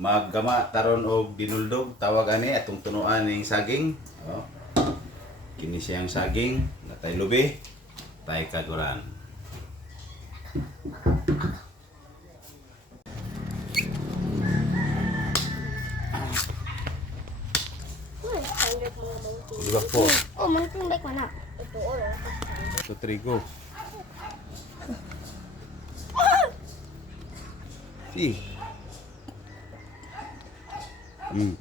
maggama taron og dinuldog tawag ani atong tunuan ning saging. Oh. Kini siyang saging, natay lubi, tay kaguran. Dua po. Oh, mangkong baik mana? Ito, Ito trigo. Si. Yan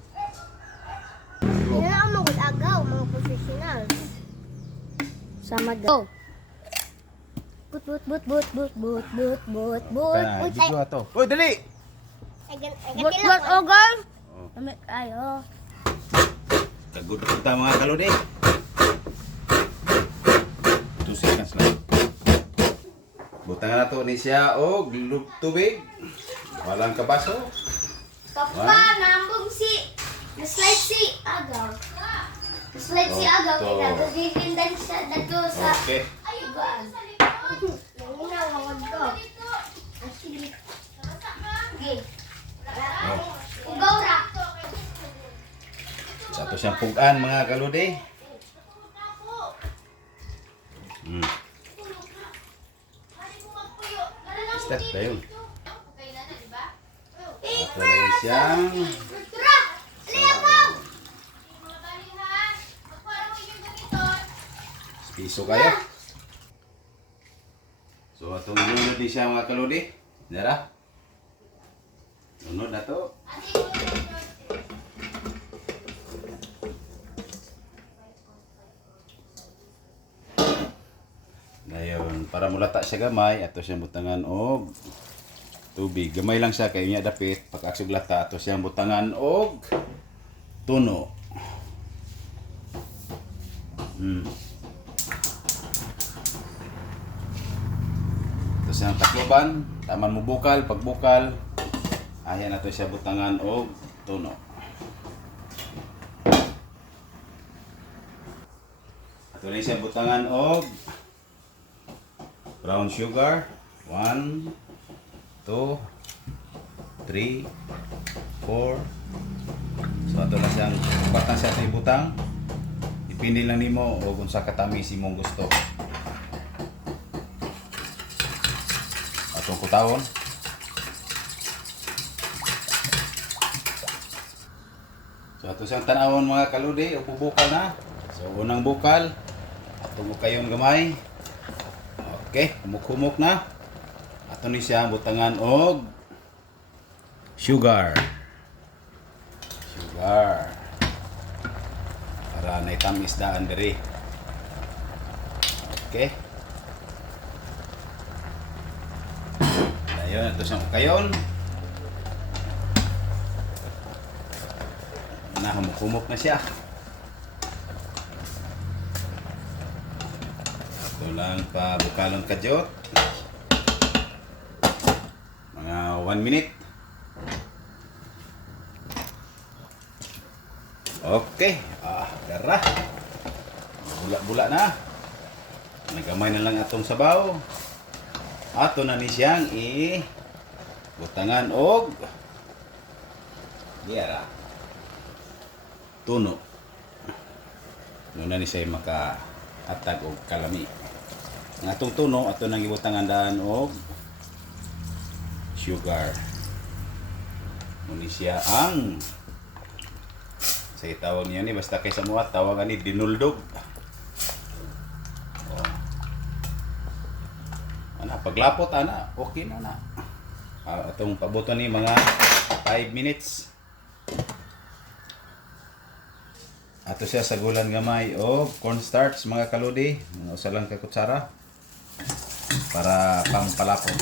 ang mga agaw, mga professional. Sama daw. But. Kana, dito ato. Oy, dali. But, oh girl. Ayo. Tagod kita mga kalodi. 2 seconds lang. Butangan nato ni siya og tubig. Walang kabaso. Papa, nambong si. Na-slide si agaw. Na-slide si agaw. Oh, Kaya nagagigildan siya dito sa Okay. ugaan. Yung inawawag ko. Sige. Oh. Ugaw ra. Sa to siyang pugan mga kalodi. Step na yun. Ito na yun siyang piso kayo. So atong lunod din siya mga kalodi. Nara. Lunod na to. Ngayon, para mulata siya gamay, ato siyang butangan og tubig. Gamay lang siya, kayo niya dapit. Pag-aksog lata, ato siyang butangan og tuno. Ito siyang takloban, taman mo bukal, pagbukal, ayan ato siya butangan og tuno. Ato rin siya butangan og brown sugar. 1, 2, 3, 4. So ato na siyang batang siya ito ibutang. Ipindi lang nimo o kung sa katamis imong gusto. Atong kutawon. So ato siyang tanawon mga kaludi o bukal na. So unang bukal, atong kayon gamay. Okay, humok-humok na. Ato ni siya butangan og sugar. Para naitamis daan diri. Okay. Ayun, ito siyang kayon. Na humok-humok na siya. Lang pa bukalon kadyot. Mga 1 minute. Okay. Gara. Bula-bula na. Nagamay na lang atong sabaw. Ato na ni siyang butangan og diara. Tuno. Nuna ni siya makahatag og kalami. Ang atong tuno, ato nang ibutangan daan og sugar. Muni siya ang sa tawag niya ni basta kay sa muat tawag ani dinuldog. Oh. Ana paglapot ana, okay na na. Atong pabuto ni mga 5 minutes. Ato siya sa gulan gamay o cornstarch mga kalodi. Usa lang ka kutsara para pampalapot.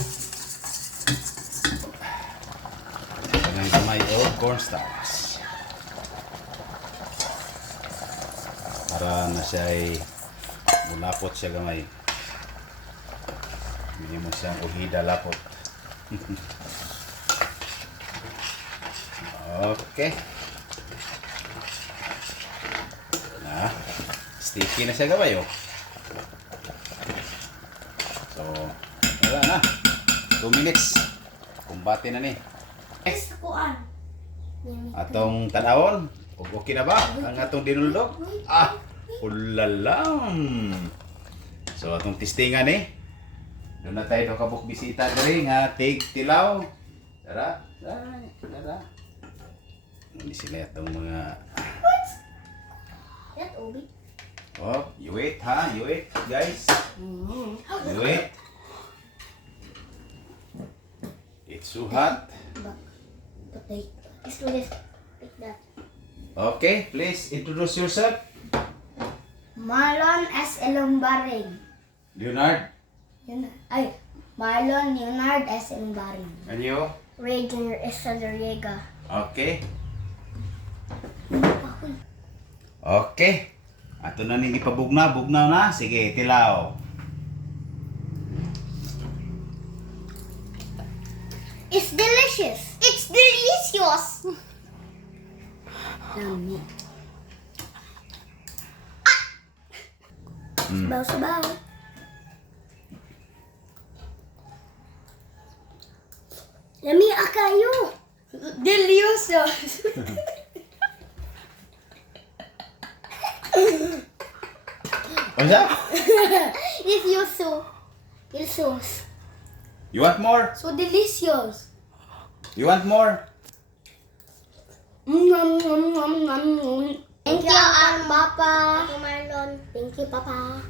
Ganang gamay o cornstarch. Para na siya ay mulapot siya gamay. Bili mo siyang uhida lapot. Okay. Sticky na siya gamay oh. So, wala na. 2 minutes. Kumbati na ni. Yes, kuan. atong tanawon. Ug okay na ba ang atong dinuldo? Ah, ulalam. So atong testingan eh. Doon na tayo kabuk bisita diri nga tig tilaw. Tara, tara. Hindi sila itong mga... That Obi. Oh, you wait ha, you wait guys. You wait. It's so hot. Let's do this. Like that. Okay, please introduce yourself. Marlon S. Elombaring. Leonard. Marlon Leonard S. Elombaring. And you? Ray Jr. S. Salariega. Okay. Okay. Ato na nini pabugnaw na. Sige, tilaw. It's delicious. It's delicious. Yummy. Sabaw-sabaw. Yummy akayo. Delicious. What's that? Delicious. You want more? So delicious. You want more? Thank you, Papa. Thank you, Marlon. Thank you, Papa.